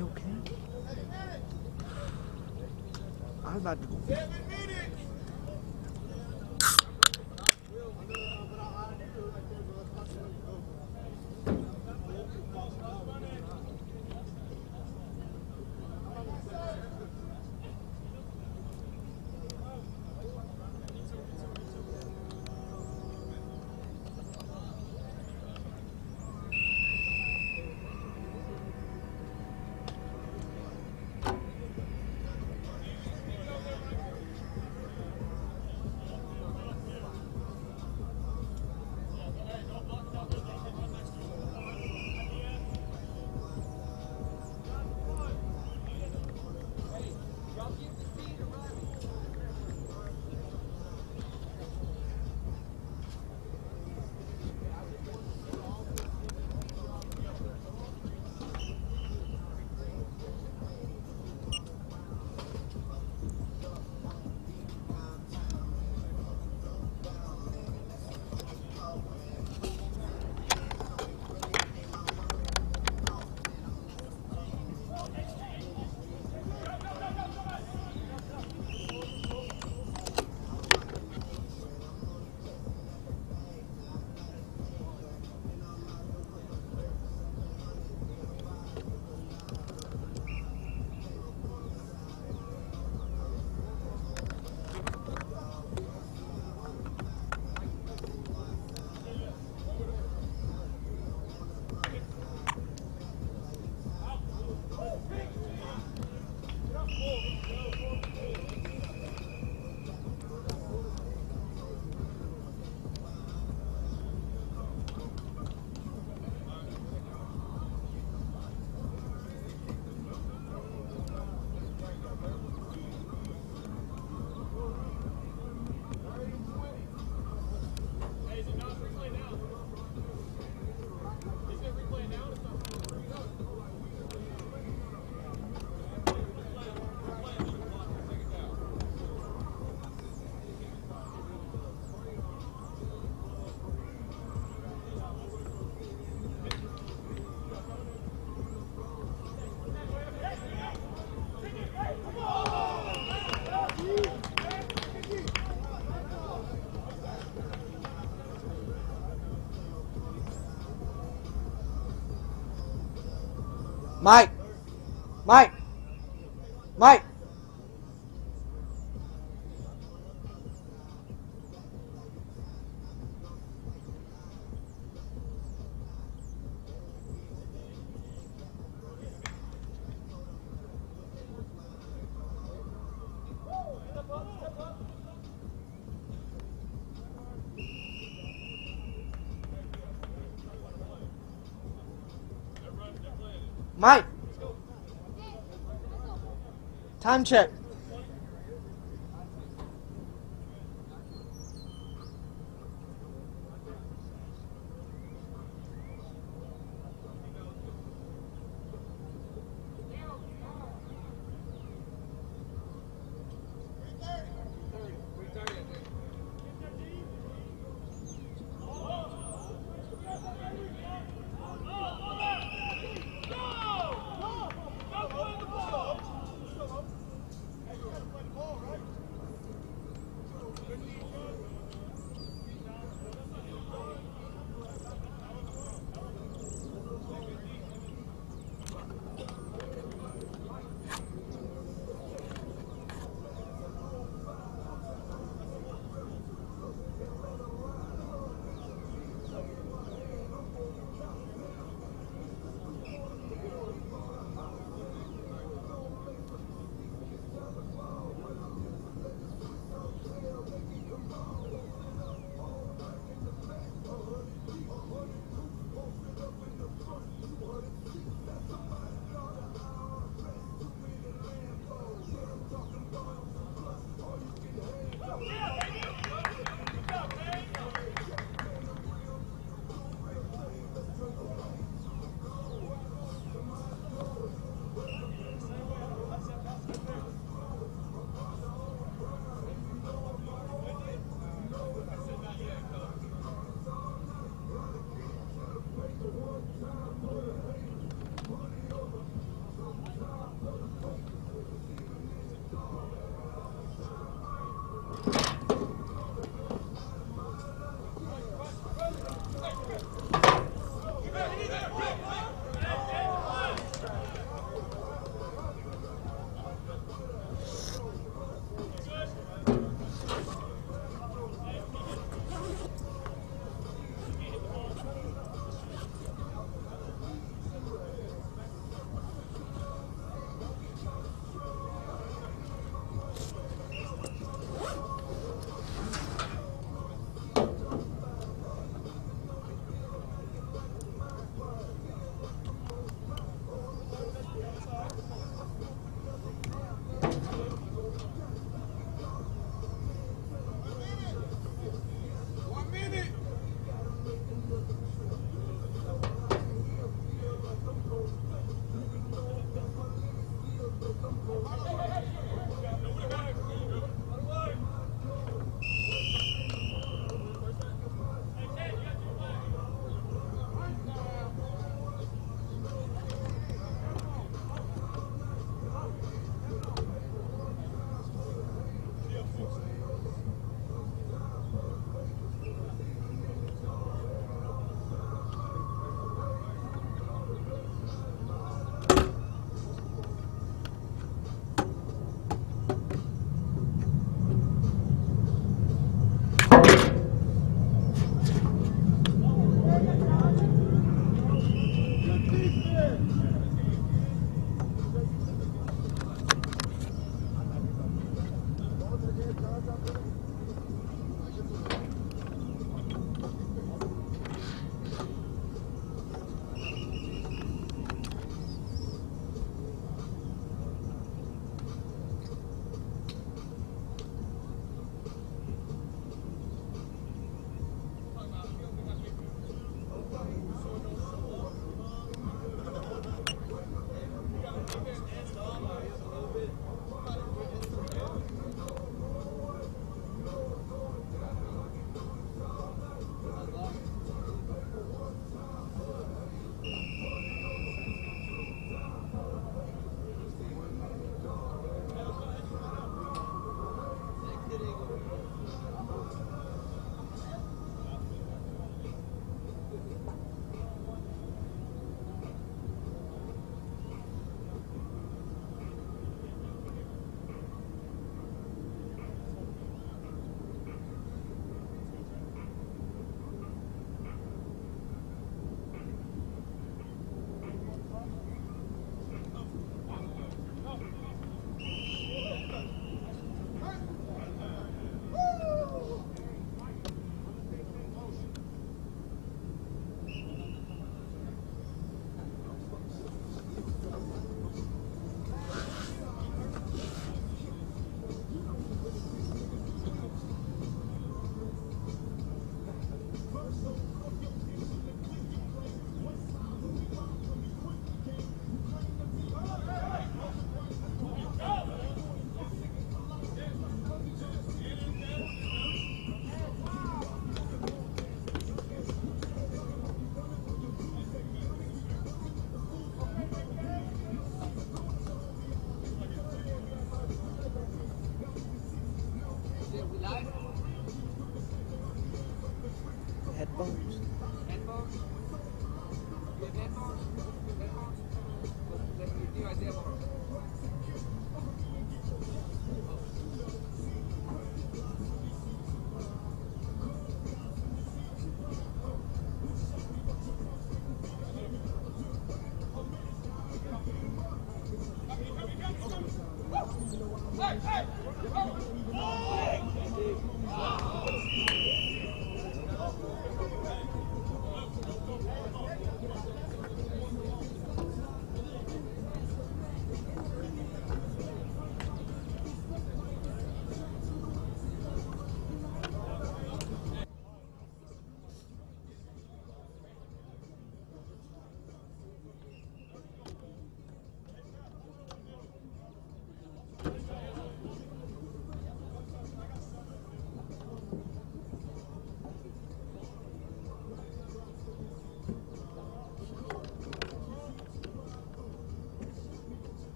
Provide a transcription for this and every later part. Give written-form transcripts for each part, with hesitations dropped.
You okay? I was about to. Mike! Mike! Mike! Mike! Time check.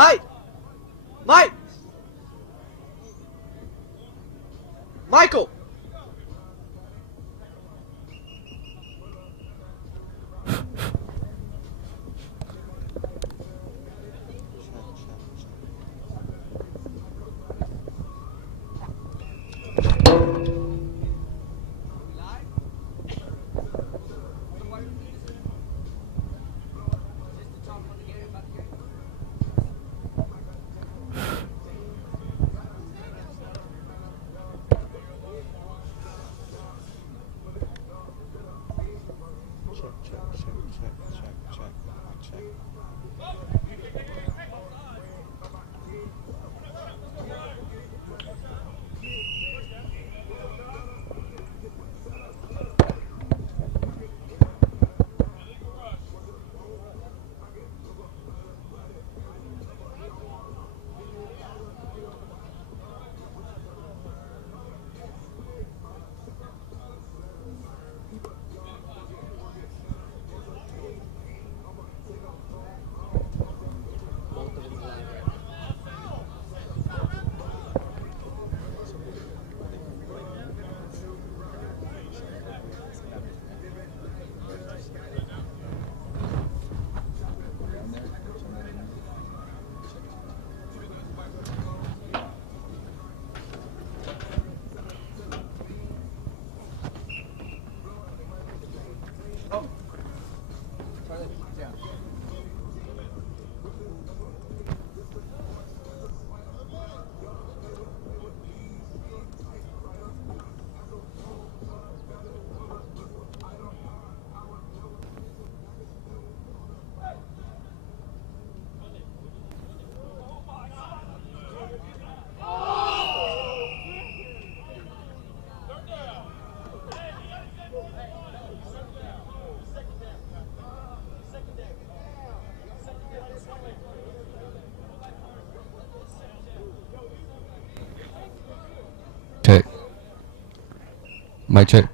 Mike! Mike! Michael! Check. Mic check.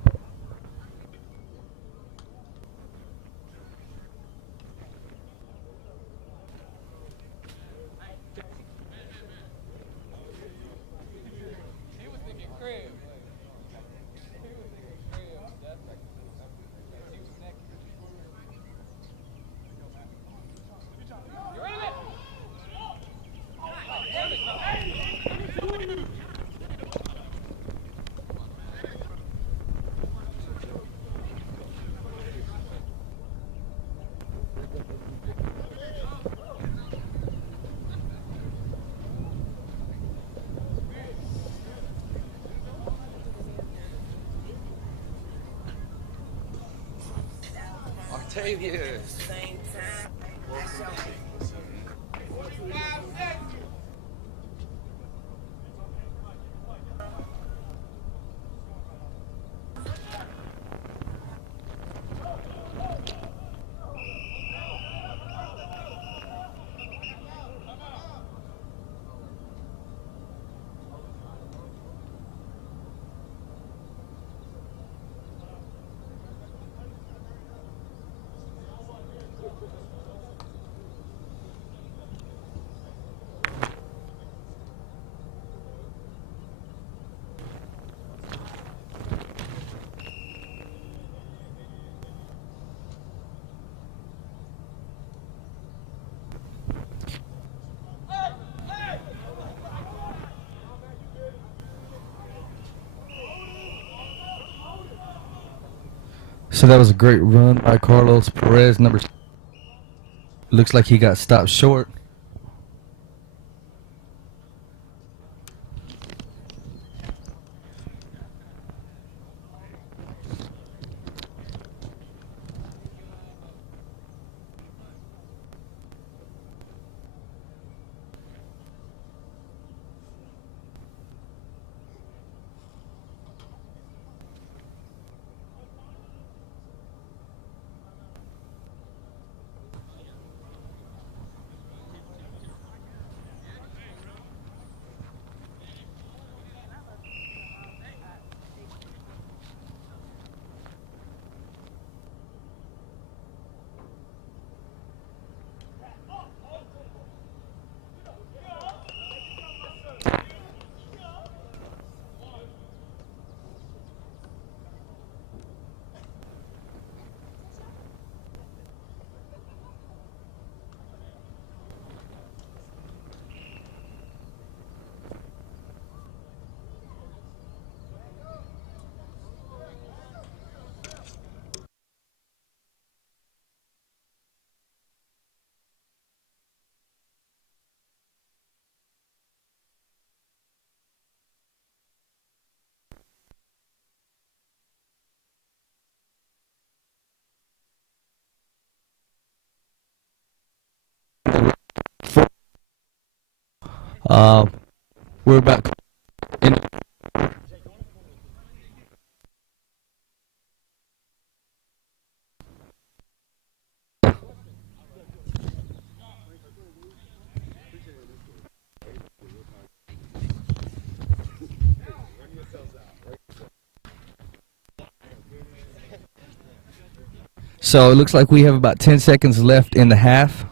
Octavius. So that was a great run by Carlos Perez. Looks like he got stopped short. Uh, we're about in. So it looks like we have about 10 seconds left in the half.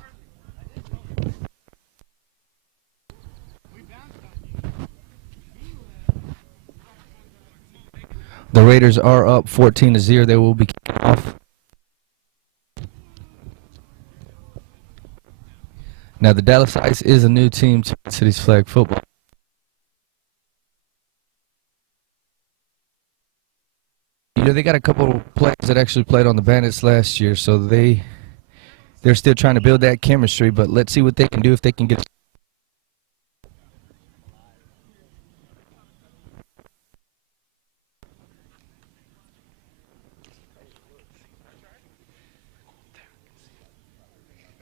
The Raiders are up 14-0. They will be kicking off. Now the Dallas Ice is a new team to City's flag football. You know, they got a couple of players that actually played on the Bandits last year, so they're still trying to build that chemistry, but let's see what they can do if they can get.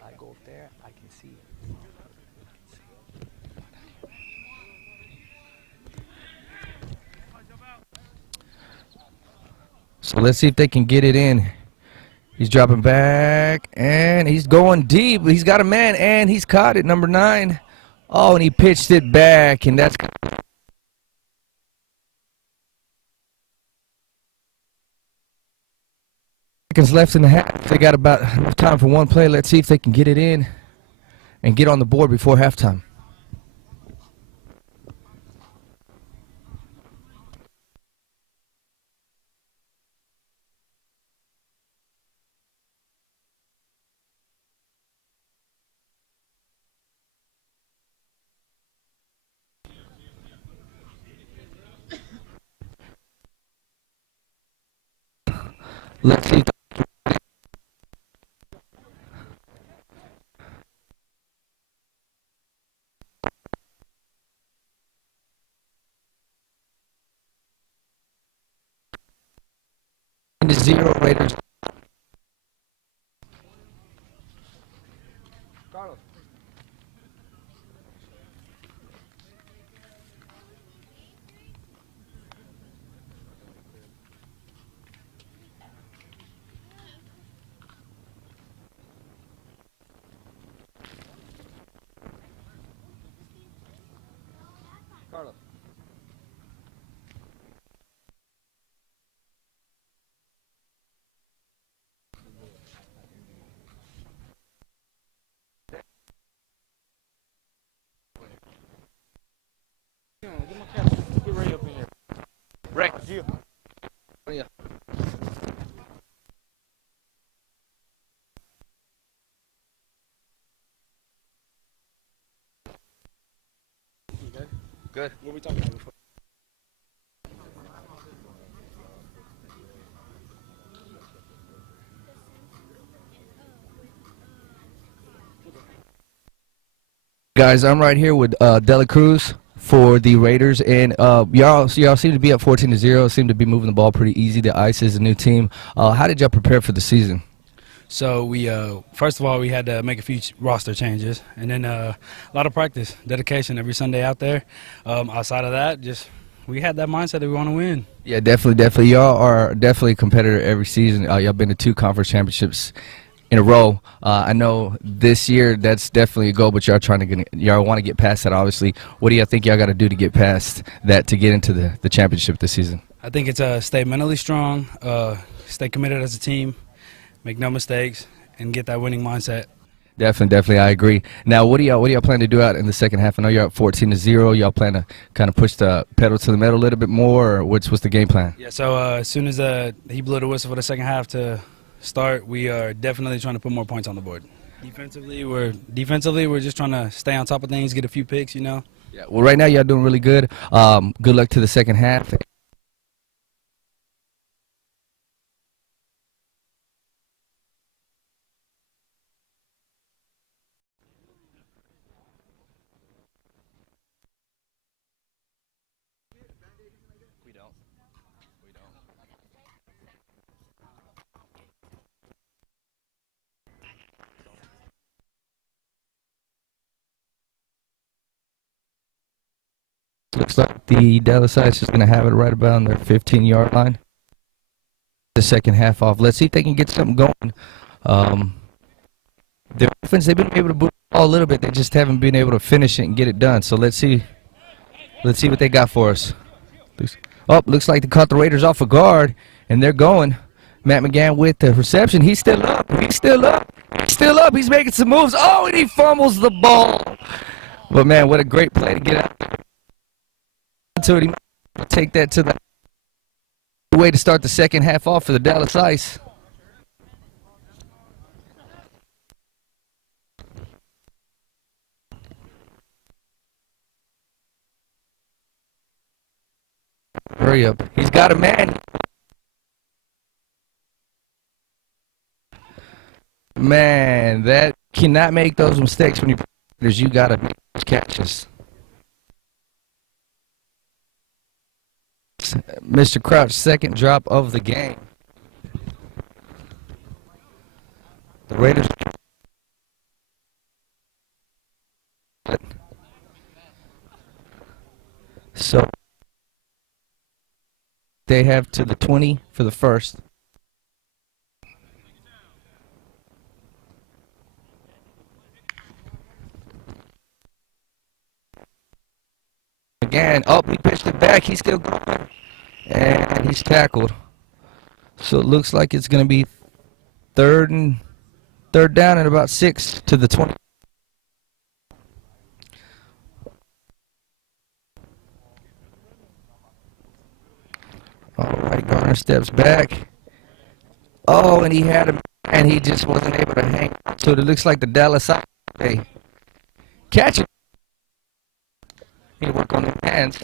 I go up there, I can see. So let's see if they can get it in. He's dropping back, and he's going deep. He's got a man, and he's caught it, number 9. Oh, and he pitched it back, and that's seconds left in the half. They got about enough time for one play. Let's see if they can get it in and get on the board before halftime. Let's see. 0 Raiders. Carlos. Carlos. Get my camera. Get Ray up in here. Ray. Gio. Yeah. Good. What are we talking about before? Guys, I'm right here with Dela Cruz for the Raiders, and y'all seem to be up 14-0. Seem to be moving the ball pretty easy. The Ice is a new team. How did y'all prepare for the season? So we, first of all, we had to make a few roster changes, and then a lot of practice, dedication every Sunday out there. Outside of that, just we had that mindset that we want to win. Yeah, definitely. Y'all are definitely a competitor every season. Y'all been to 2 conference championships in a row. I know this year that's definitely a goal, but y'all want to get past that. Obviously, what do y'all think y'all got to do to get past that to get into the championship this season? I think it's stay mentally strong, stay committed as a team, make no mistakes, and get that winning mindset. Definitely, I agree. Now, what do y'all plan to do out in the second half? I know you're up 14-0. Y'all plan to kind of push the pedal to the metal a little bit more, or what's the game plan? Yeah. So as soon as he blew the whistle for the second half to start, we are definitely trying to put more points on the board. Defensively, we're just trying to stay on top of things, get a few picks, you know. Yeah. Well, right now y'all doing really good. Good luck to the second half. Looks like the Dallas Ice is going to have it right about on their 15-yard line. The second half off. Let's see if they can get something going. Their offense, they've been able to move the ball a little bit. They just haven't been able to finish it and get it done. So let's see what they got for us. Oh, looks like they caught the Raiders off a guard, and they're going. Matt McGann with the reception. He's still up. He's still up. He's still up. He's making some moves. Oh, and he fumbles the ball. But, man, what a great play to get out there. So he might take that to the way to start the second half off for the Dallas Ice. Hurry up. He's got a man. Man, that cannot make those mistakes when you got to make those catches. Mr. Crouch, second drop of the game. The Raiders. So they have to the 20 for the first. Again, he pitched it back. He's still going. And he's tackled. So it looks like it's going to be third down and about 6 to the 20. All right, Garner steps back. Oh, and he had him, and he just wasn't able to hang. So it looks like the Dallas side. Hey, catch it. He work on the hands.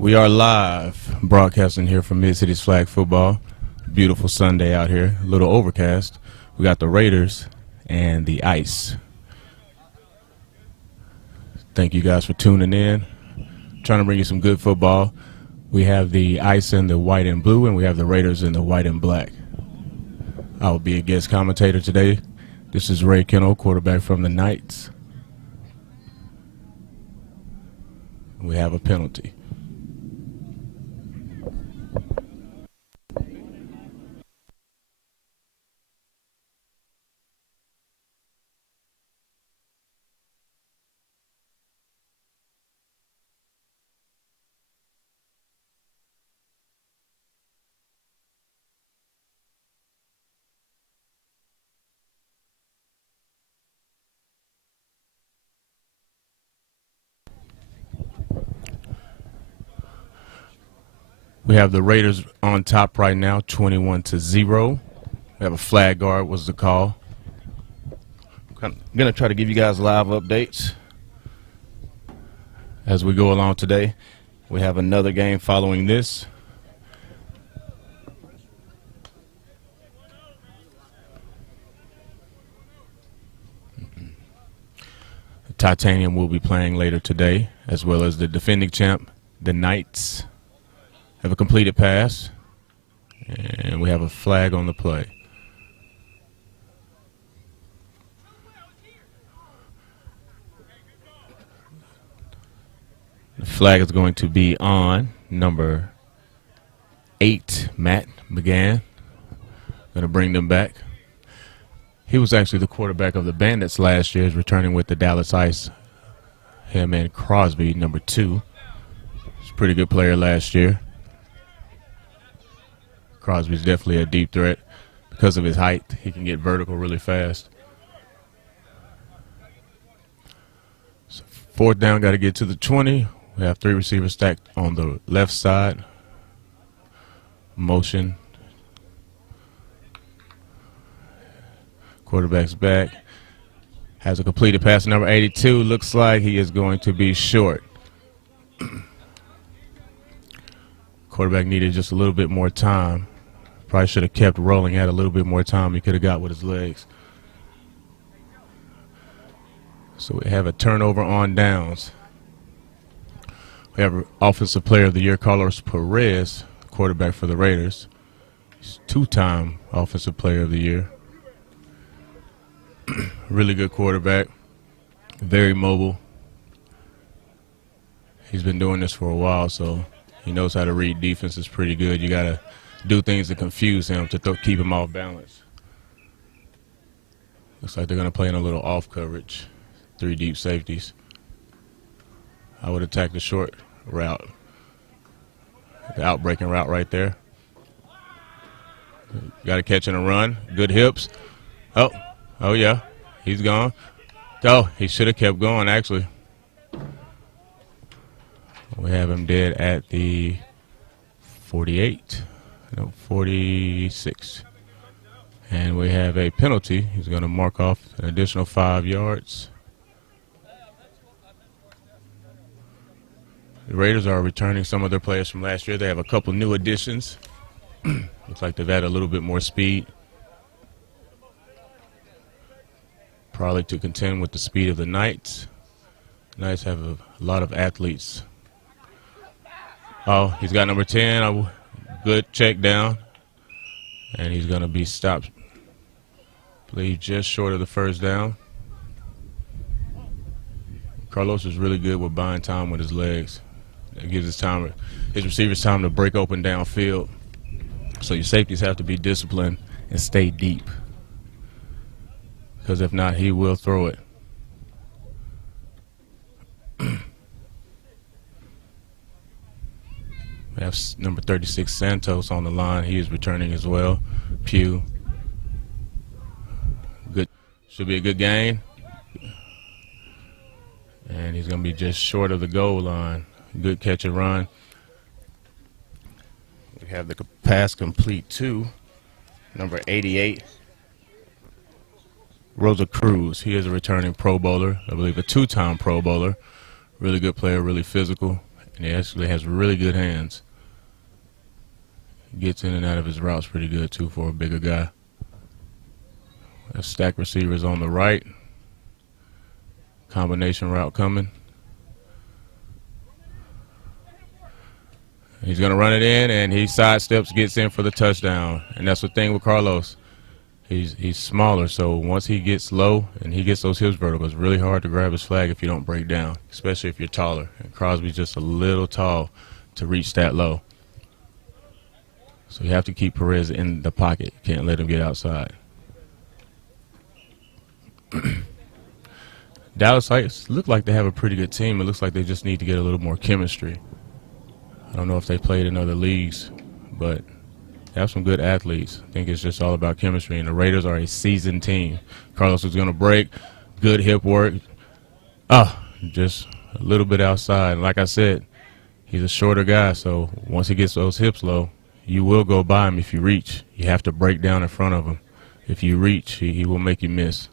We are live broadcasting here from Mid-City's Flag Football. Beautiful Sunday out here, a little overcast. We got the Raiders and the Ice. Thank you guys for tuning in. Trying to bring you some good football. We have the Ice in the white and blue, and we have the Raiders in the white and black. I will be a guest commentator today. This is Ray Kennel, quarterback from the Knights. We have a penalty. We have the Raiders on top right now, 21-0. We have a flag guard was the call. I'm going to try to give you guys live updates as we go along today. We have another game following this. Titanium will be playing later today, as well as the defending champ, the Knights. Have a completed pass, and we have a flag on the play. The flag is going to be on number 8, Matt McGann. Going to bring them back. He was actually the quarterback of the Bandits last year. He's returning with the Dallas Ice. Him and Crosby, number 2. He's a pretty good player last year. Crosby's definitely a deep threat. Because of his height, he can get vertical really fast. So 4th down, got to get to the 20. We have 3 receivers stacked on the left side. Motion. Quarterback's back. Has a completed pass. Number 82 looks like he is going to be short. Quarterback needed just a little bit more time. Probably should have kept rolling, had a little bit more time he could have got with his legs. So we have a turnover on downs. We have Offensive Player of the Year, Carlos Perez, quarterback for the Raiders. He's 2-time Offensive Player of the Year. Really good quarterback, very mobile. He's been doing this for a while, so he knows how to read defenses pretty good. You got to do things to confuse him, to keep him off balance. Looks like they're going to play in a little off coverage. 3 deep safeties. I would attack the short route. The out-breaking route right there. Got to catch and a run. Good hips. Oh yeah. He's gone. Oh, he should have kept going, actually. We have him dead at the 48. No, 46. And we have a penalty. He's going to mark off an additional 5 yards. The Raiders are returning some of their players from last year. They have a couple new additions. Looks like they've added a little bit more speed. Probably to contend with the speed of the Knights. Knights have a lot of athletes. Oh, he's got number 10. Good check down. And he's going to be stopped. I believe just short of the 1st down. Carlos is really good with buying time with his legs. It gives his receivers time to break open downfield. So your safeties have to be disciplined and stay deep. Because if not, he will throw it. We have number 36, Santos, on the line. He is returning as well. Pugh. Good. Should be a good gain. And he's going to be just short of the goal line. Good catch and run. We have the pass complete to number 88, Rosa Cruz. He is a returning Pro Bowler. I believe a 2-time Pro Bowler. Really good player, really physical. and he actually has really good hands. Gets in and out of his routes pretty good, too, for a bigger guy. A stack receivers on the right. Combination route coming. He's going to run it in, and he sidesteps, gets in for the touchdown. And that's the thing with Carlos. He's smaller, so once he gets low and he gets those hips vertical, it's really hard to grab his flag if you don't break down, especially if you're taller. And Crosby's just a little tall to reach that low. So you have to keep Perez in the pocket. Can't let him get outside. Dallas Heights look like they have a pretty good team. It looks like they just need to get a little more chemistry. I don't know if they played in other leagues, but they have some good athletes. I think it's just all about chemistry, and the Raiders are a seasoned team. Carlos is going to break. Good hip work. Just a little bit outside. Like I said, he's a shorter guy, so once he gets those hips low, you will go by him if you reach. You have to break down in front of him. If you reach, he will make you miss.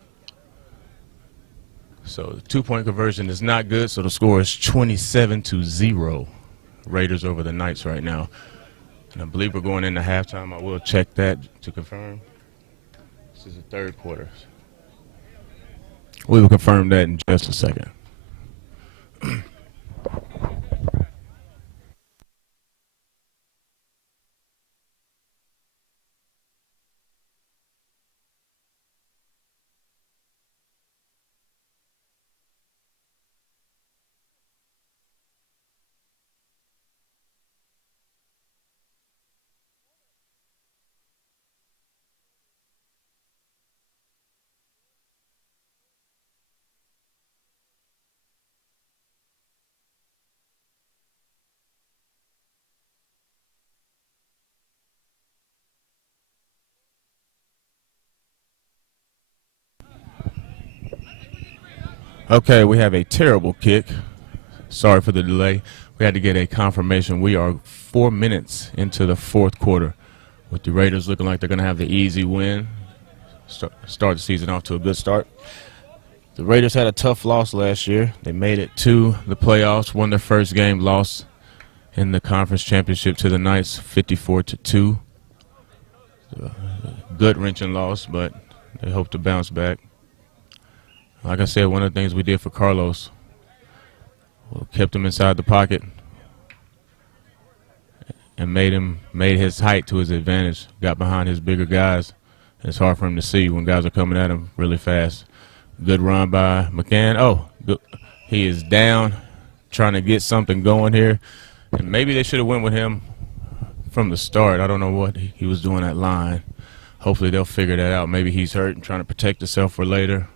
So the two-point conversion is not good, so the score is 27-0. Raiders over the Knights right now. And I believe we're going into halftime. I will check that to confirm. This is the third quarter. We will confirm that in just a second. Okay, we have a terrible kick. Sorry for the delay. We had to get a confirmation. We are 4 minutes into the fourth quarter, with the Raiders looking like they're going to have the easy win. Start the season off to a good start. The Raiders had a tough loss last year. They made it to the playoffs, won their first game, lost in the conference championship to the Knights 54-2. Gut-wrenching loss, but they hope to bounce back. Like I said, one of the things we did for Carlos, kept him inside the pocket and made his height to his advantage, got behind his bigger guys. It's hard for him to see when guys are coming at him really fast. Good run by McCann. Oh, good. He is down, trying to get something going here. And maybe they should have went with him from the start. I don't know what he was doing at line. Hopefully they'll figure that out. Maybe he's hurt and trying to protect himself for later.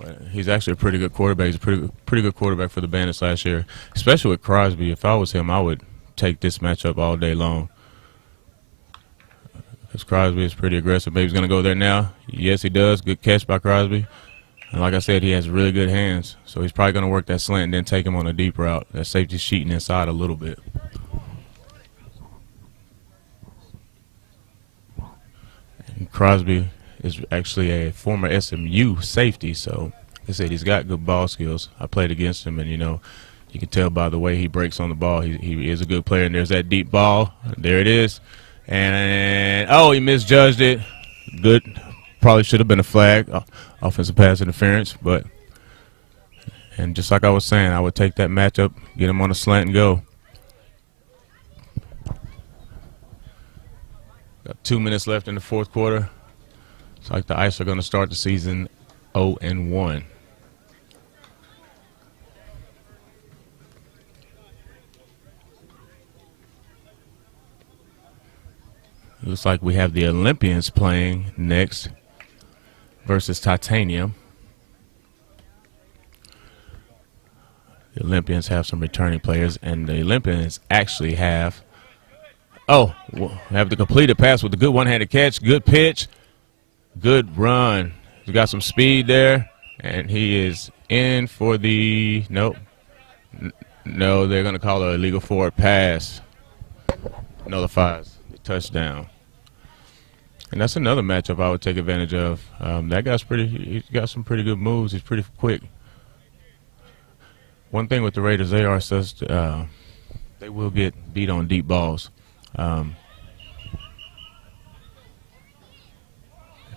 But he's actually a pretty good quarterback. He's a pretty good quarterback for the Bandits last year, especially with Crosby. If I was him, I would take this matchup all day long. Because Crosby is pretty aggressive. Maybe he's going to go there now. Yes, he does. Good catch by Crosby. And like I said, he has really good hands. So he's probably going to work that slant and then take him on a deep route. That safety's cheating inside a little bit. And Crosby is actually a former SMU safety, so like I said, he's got good ball skills. I played against him, and, you can tell by the way he breaks on the ball. He is a good player, and there's that deep ball. There it is. And, he misjudged it. Good. Probably should have been a flag, offensive pass interference, and just like I was saying, I would take that matchup, get him on a slant and go. Got 2 minutes left in the fourth quarter. It's like the Ice are going to start the season 0-1. Looks like we have the Olympians playing next versus Titanium. The Olympians have some returning players, and the Olympians actually have the completed pass with a good one-handed catch, good pitch. Good run. He's got some speed there, and he is in for the no, they're going to call it a illegal forward pass. Nullifies the touchdown. And that's another matchup I would take advantage of. That guy's he's got some pretty good moves. He's pretty quick. One thing with the Raiders, they are such they will get beat on deep balls. If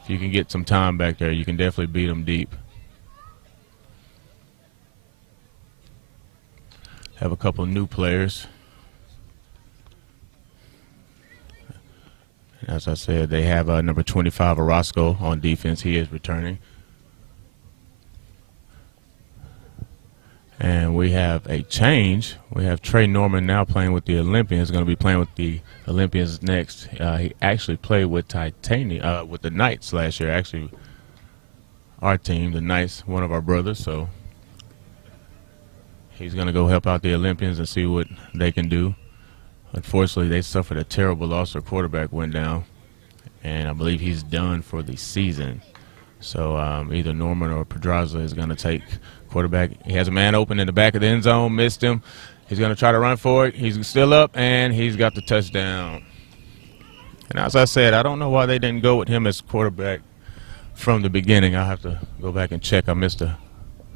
you can get some time back there, you can definitely beat them deep. Have a couple new players. As I said, they have number 25, Orozco, on defense. He is returning. And we have a change. We have Trey Norman now playing with the Olympians. Going to be playing with the Olympians next. He actually played with with the Knights last year. Actually, our team, the Knights, one of our brothers. So he's going to go help out the Olympians and see what they can do. Unfortunately, they suffered a terrible loss. Their quarterback went down, and I believe he's done for the season. So either Norman or Pedraza is going to take quarterback. He has a man open in the back of the end zone, missed him. He's going to try to run for it. He's still up, and he's got the touchdown. And as I said, I don't know why they didn't go with him as quarterback from the beginning. I'll have to go back and check. I missed a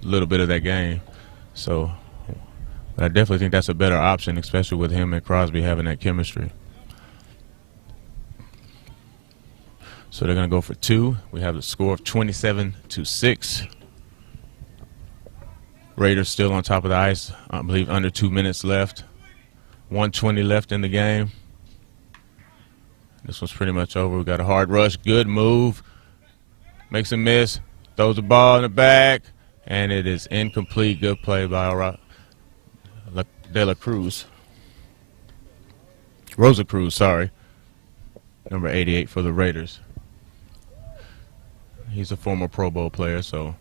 little bit of that game. So, but I definitely think that's a better option, especially with him and Crosby having that chemistry. So they're going to go for 2. We have the score of 27-6. Raiders still on top of the ice. I believe under 2 minutes left. 1:20 left in the game. This one's pretty much over. We got a hard rush. Good move. Makes a miss. Throws the ball in the back. And it is incomplete. Good play by De La Cruz. Rosa Cruz, sorry. Number 88 for the Raiders. He's a former Pro Bowl player, so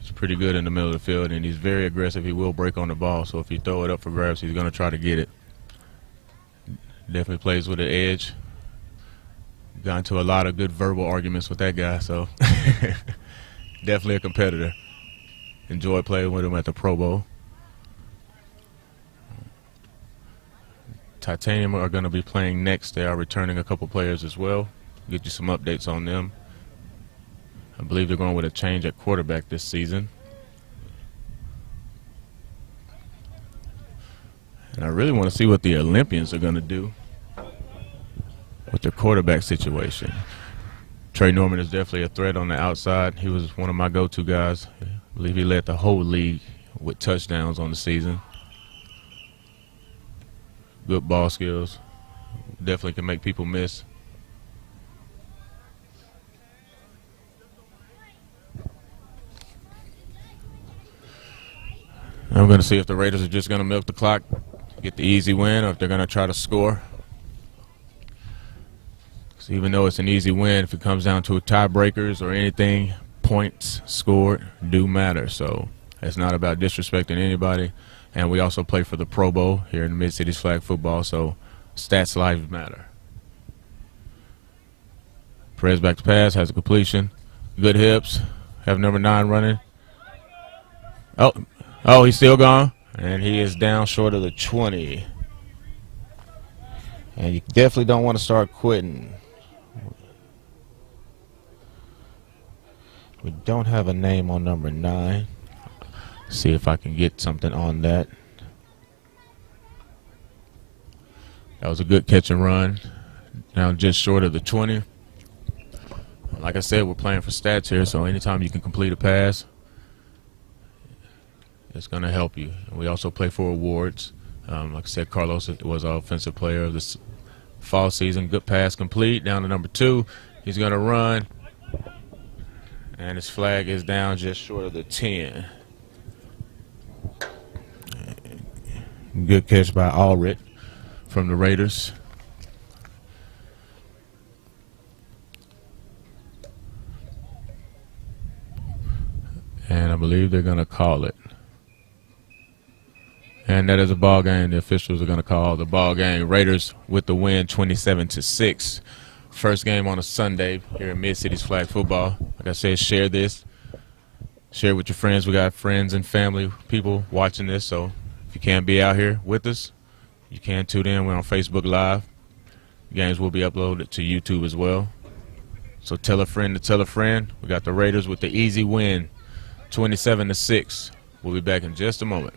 he's pretty good in the middle of the field, and he's very aggressive. He will break on the ball, so if you throw it up for grabs, he's going to try to get it. Definitely plays with an edge. Got into a lot of good verbal arguments with that guy, so definitely a competitor. Enjoy playing with him at the Pro Bowl. Titanium are going to be playing next. They are returning a couple players as well. Get you some updates on them. I believe they're going with a change at quarterback this season. And I really want to see what the Olympians are going to do with their quarterback situation. Trey Norman is definitely a threat on the outside. He was one of my go-to guys. I believe he led the whole league with touchdowns on the season. Good ball skills. Definitely can make people miss. I'm going to see if the Raiders are just going to milk the clock, get the easy win, or if they're going to try to score. Because even though it's an easy win, if it comes down to tiebreakers or anything, points scored do matter. So it's not about disrespecting anybody. And we also play for the Pro Bowl here in the Mid-Cities Flag Football, so stats lives matter. Perez back to pass, has a completion. Good hips. Have number 9 running. Oh, he's still gone. And he is down short of the 20. And you definitely don't want to start quitting. We don't have a name on number 9. See if I can get something on that. That was a good catch and run. Now just short of the 20. Like I said, we're playing for stats here, so anytime you can complete a pass, it's going to help you. And we also play for awards. Like I said, Carlos was our offensive player of this fall season. Good pass complete. Down to number 2. He's going to run. And his flag is down just short of the 10. Good catch by Allred from the Raiders. And I believe they're going to call it. And that is a ball game. The officials are going to call the ball game. Raiders with the win, 27-6. First game on a Sunday here in Mid-Cities Flag Football. Like I said, share this. Share it with your friends. We got friends and family, people watching this. So if you can't be out here with us, you can tune in. We're on Facebook Live. Games will be uploaded to YouTube as well. So tell a friend to tell a friend. We got the Raiders with the easy win, 27-6. We'll be back in just a moment.